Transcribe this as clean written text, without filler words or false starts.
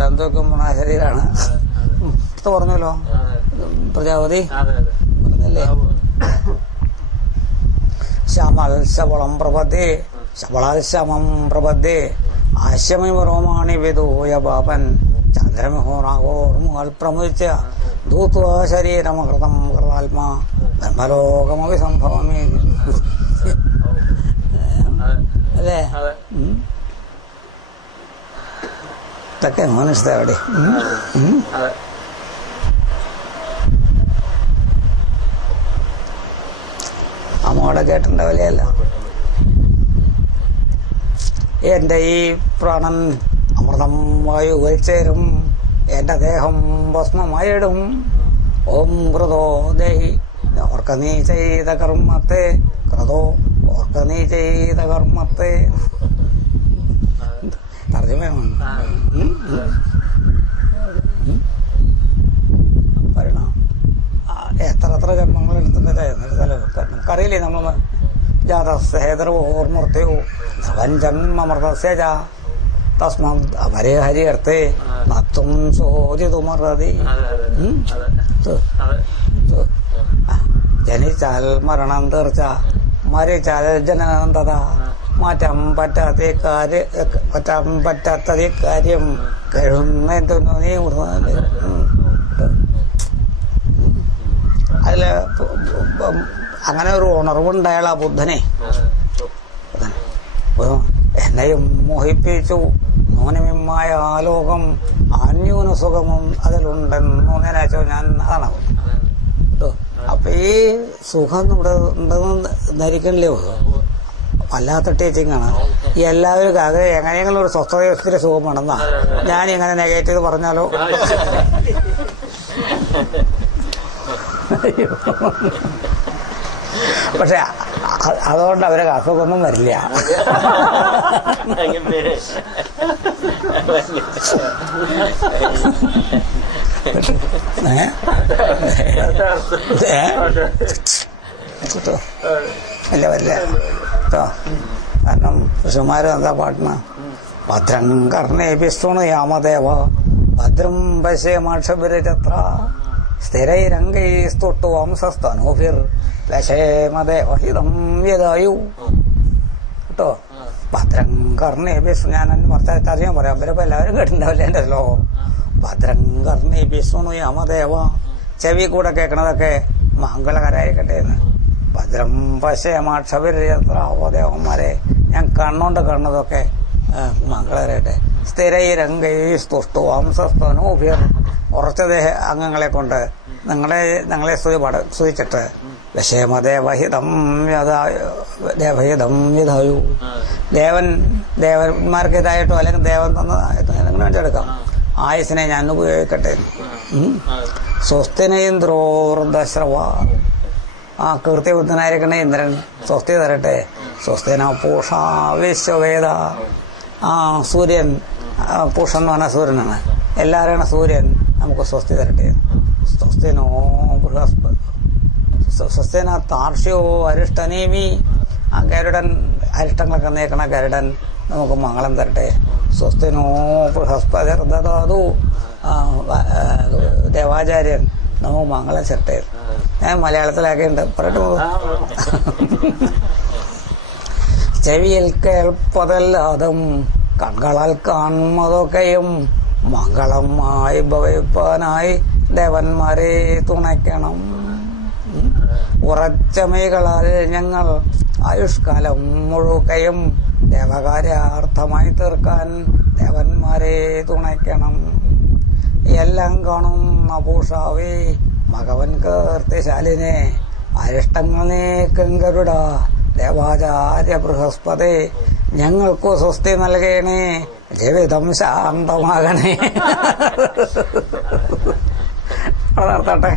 ചന്ദ്രക്കുമ്പണ ശരീരമാണ്. പറഞ്ഞല്ലോ പ്രജാപതി പറഞ്ഞല്ലേ. ശമൽശബളം പ്രപദേ ശബളാൽശമം പ്രപദേ ആശ്യമി റോമാണി വിദൂയ പാപൻ ചന്ദ്രമിഹോറാഗോർമുകൾ പ്രമുച്ച ധൂത്വ ശരീരമകൃതം കൃതാത്മാ ബ്രഹ്മലോകമഭി സംഭവമേ. അല്ലേ? ഇതൊക്കെ മനസ്സിലാവിടെ. അമ്മോടെ കേട്ടിട്ടുണ്ടാവില്ല. എന്റെ ഈ പ്രാണൻ അമൃതം വായു ചേരും, എന്റെ ദേഹം ഭസ്മമായിടും. ഓം കൃതോ ദേഹി ഓർക്ക നീ ചെയ്ത കർമ്മത്തെ, കൃതോ ഓർക്ക നീ ചെയ്ത കർമ്മത്തെ. തർജ്ജമയാണ്. പറയണ എത്ര ജന്മങ്ങൾ എടുത്തിട്ട് നമുക്കറിയില്ലേ. നമ്മൾ ജാതസേതർവോർമൂർത്തയോ ധ്രുവഞ്ചന്മമൃതസ്യ തസ്മദ് അപരേ ഹരിയർത്ഥേ നത്വം ചോദിതുമർഹതി. ജനിച്ചാൽ മരണം തീർച്ച, മരിച്ചാൽ ജനനം തഥാ. മാറ്റാൻ പറ്റാത്തതേ കാര്യം കഴിയുന്ന നീ അതില് അങ്ങനെ ഒരു ഉണർവുണ്ടായാൽ ആ ബുദ്ധനെ എന്നെയും മോഹിപ്പിച്ചു. നൂനമിമായ ആലോകം അന്യൂന സുഖമും അതിലുണ്ടെന്നു നേരാച്ചോ ഞാൻ അതാണ്. അപ്പൊ ഈ സുഖം ഇവിടെ ഉണ്ടെന്ന് ധരിക്കണില്ലേ? വല്ലാത്ത ടീച്ചിങ്ങാണ്. ഈ എല്ലാവരും അത് എങ്ങനെയെങ്കിലും ഒരു സ്വസ്ഥതയൊത്തിരി സുഖം വേണമെന്നാ. ഞാൻ എങ്ങനെ നെഗറ്റീവ് പറഞ്ഞാലോ? പക്ഷെ അതുകൊണ്ട് അവരെ അസുഖമൊന്നും വരില്ല. ഇല്ല വരില്ല കേട്ടോ. കാരണം ഋഷിമാര് എന്താ പാട്ടിന ഭദ്രം കർണേഭിസ്തുണു യാമദേവ ഭദ്രം പശ്യേമാക്ഷഭിരചത്ര സ്ഥിരൈരംഗൈസ്തുട്ടു വംസസ്തനൂഭിർ വശേമദേവഹിതം യദായു കേട്ടോ. ഭദ്രം കർണേഭിസ്തു ഞാൻ മറിച്ചറിയാൻ പറയാം. അവരിപ്പോ എല്ലാവരും കേട്ടിട്ടുണ്ടാവില്ല എൻ്റെ ശ്ലോകം. ഭദ്രം കർണേഭിസ്തുണു യാമദേവ ചെവി കൂടെ കേൾക്കണതൊക്കെ മംഗളകരായിരിക്കട്ടെ എന്ന്. ഭദ്രം പശ്യേമാക്ഷഭിരചത്ര ദേവന്മാരെ ഞാൻ കണ്ണുകൊണ്ട് കാണുന്നതൊക്കെ മംഗളകരായിട്ട്. സ്ഥിരൈരംഗൈസ്തുഷ്ടു വംസസ്തനൂഭിർ ഉറച്ച ദേഹ അംഗങ്ങളെ കൊണ്ട് ഞങ്ങളെ സ്തുതിച്ചിട്ട് വിഷയമദേവഹിതം ദേവഹിതം യഥായു ദേവന്മാർക്ക് ഇതായിട്ടോ അല്ലെങ്കിൽ ദേവൻ തന്നതായിട്ടോ അങ്ങനെ വേണ്ടിയെടുക്കാം. ആയുസിനെ ഞാൻ ഉപയോഗിക്കട്ടെ. സ്വസ്തിനേന്ദ്രോർദശ്രവ ആ കീർത്തിബുദ്ധനായിരിക്കണ ഇന്ദ്രൻ സ്വസ്തി തരട്ടെ. സ്വസ്തിന പൂഷാ വിശ്വവേദ ആ സൂര്യൻ പൂഷൻ എന്ന് പറഞ്ഞാൽ സൂര്യനാണ്. എല്ലാവരും സൂര്യൻ നമുക്ക് സ്വസ്തി തരട്ടെ. സ്വസ്തിനോ ബൃഹസ്പതി സ്വസ്തിന താർഷ്യോ അരിഷ്ടനീമി ആ ഗരുഡൻ അരിഷ്ടങ്ങളൊക്കെ നീക്കണ ഗരുഡൻ നമുക്ക് മംഗളം തരട്ടെ. സ്വസ്തിനോ ബൃഹസ്പതി ദദാതു ദേവാചാര്യൻ നമുക്ക് മംഗളം തരട്ടെ. ഞാൻ മലയാളത്തിലാക്കിയുണ്ട് പറയട്ടു. ചെവിയിൽ കേൾപ്പതല്ലാതും കണ്ണുകളാൽ കാണുന്നതൊക്കെയും മംഗളമായി ഭവിപ്പാനായി ദേവന്മാരെ തുണയ്ക്കണം. ഉറച്ചമൈകളാൽ ഞങ്ങൾ ആയുഷ്കാലം മുഴുക്കയും ദേവകാര്യാർത്ഥമായി തീർക്കാൻ ദേവന്മാരെ തുണയ്ക്കണം. എല്ലാം കാണുന്ന പൂഷാവേ മകവൻ കീർത്തിശാലിനെ അരിഷ്ടങ്ങൾ നീക്കം ഗരുഡ ദേവാചാര്യ ബൃഹസ്പതി ഞങ്ങൾക്കു സ്വസ്തി നൽകണേ. ജീവിതം ശാന്തമാകണേ. നടത്തട്ടെ.